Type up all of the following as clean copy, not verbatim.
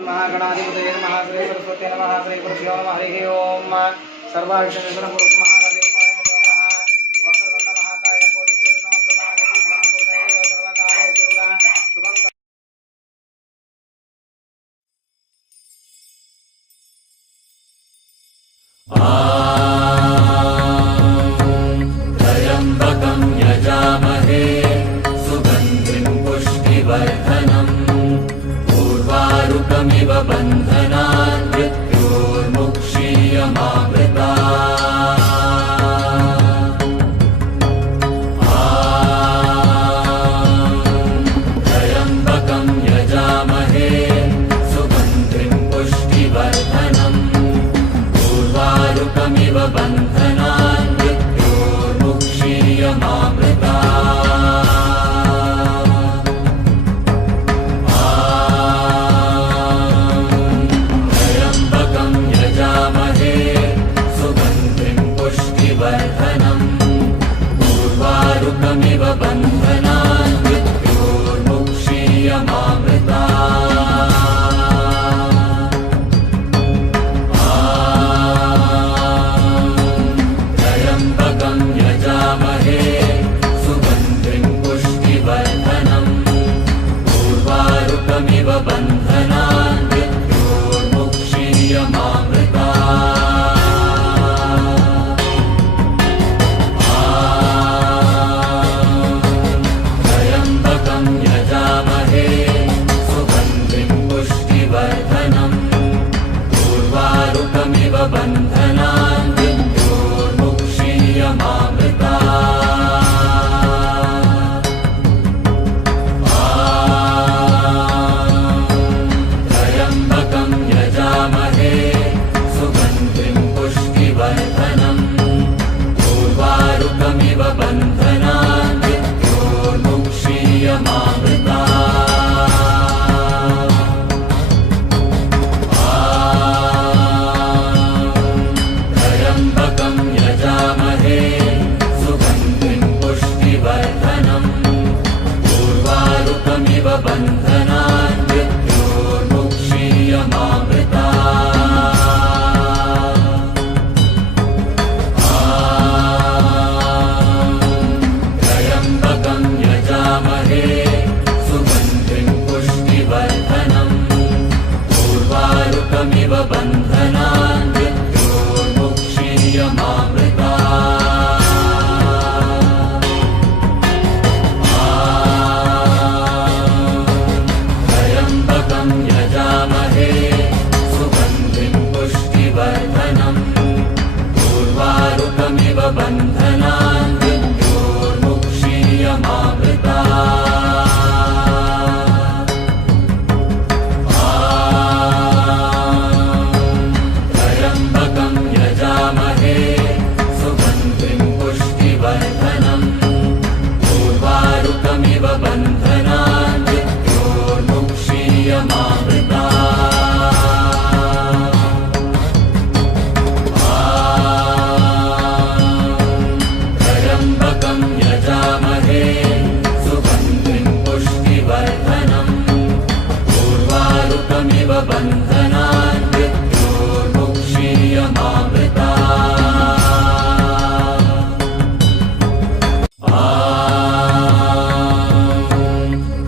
महागणाधिपतये नमः श्री सरस्वती नमः श्री गुरुभ्यो नमः हरिः ओम सर्वाविष्णुगुणपुरुष महादेवाय नमः वक्रतुण्ड महाकाय कोटिसूर्य नमः ब्रह्माण्डं ब्रह्मपुरमेव सर्वकार्येषु शुभं त्र्यम्बकं यजामहे सुगन्धिं पुष्टिवर्धनम् उर्वारुकमिव बन्धनान् मृत्योर्मुक्षीयमामृतात् त्र्यम्बकं यजामहे सुगन्धिं पुष्टिवर्धनम् उर्वारुकमिव बन्धनान् त्र्यम्बकं यजामहे सुगन्धिं पुष्टिवर्धनम् उर्वारुकमिव बन्धनान् मृत्योर्मुक्षीयमामृतात् त्र्यम्बकं यजामहे सुगन्धिं पुष्टिवर्धनम् उर्वारुकमिव बन्धनान् त्र्यम्बकं यजामहे सुगन्धिं पुष्टिवर्धनम् उर्वारुकमिव बन्धनान् त्र्यम्बकं यजामहे सुगन्धिं पुष्टिवर्धनम् उर्वारुकमिव बन्धनान् त्र्यम्बकं यजामहे सुगन्धिं पुष्टिवर्धनम् उर्वारुकमिव बन्धनान् त्र्यम्बकं यजामहे सुगन्धिं पुष्टिवर्धनम् उर्वारुकमिव बन्धनान् त्र्यम्बकं यजामहे सुगन्धिं पुष्टिवर्धनम् उर्वारुकमिव बन्धनान् त्र्यम्बकं यजामहे सुगन्धिं पुष्टिवर्धनम् उर्वारुकमिव बन्धनान् त्र्यम्बकं यजामहे सुगन्धिं पुष्टिवर्धनम् उर्वारुकमिव बन्धनान्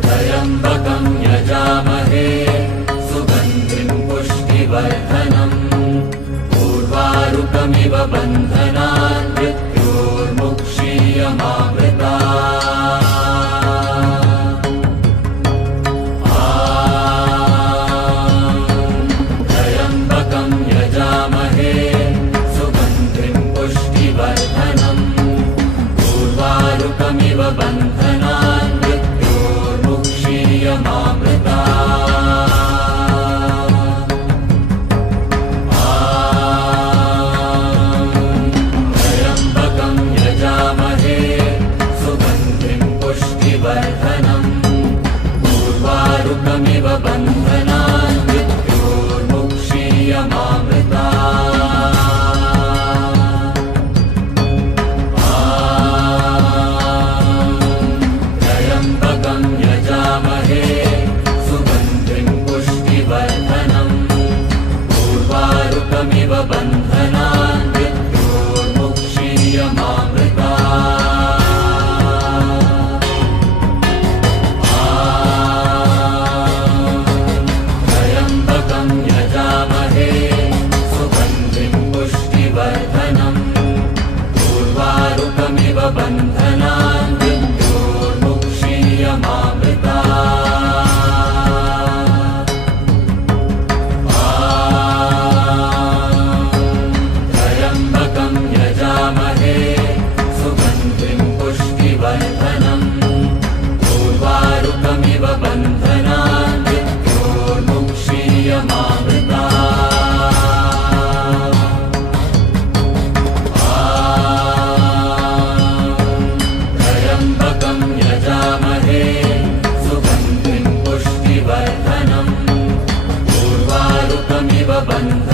त्र्यम्बकं यजामहे सुगन्धिं पुष्टिवर्धनम् उर्वारुकमिव बन्धनान् त्र्यम्बकं यजामहे सुगन्धिं पुष्टिवर्धनम् उर्वारुकमिव बन्धनान् शिवबन्धनात्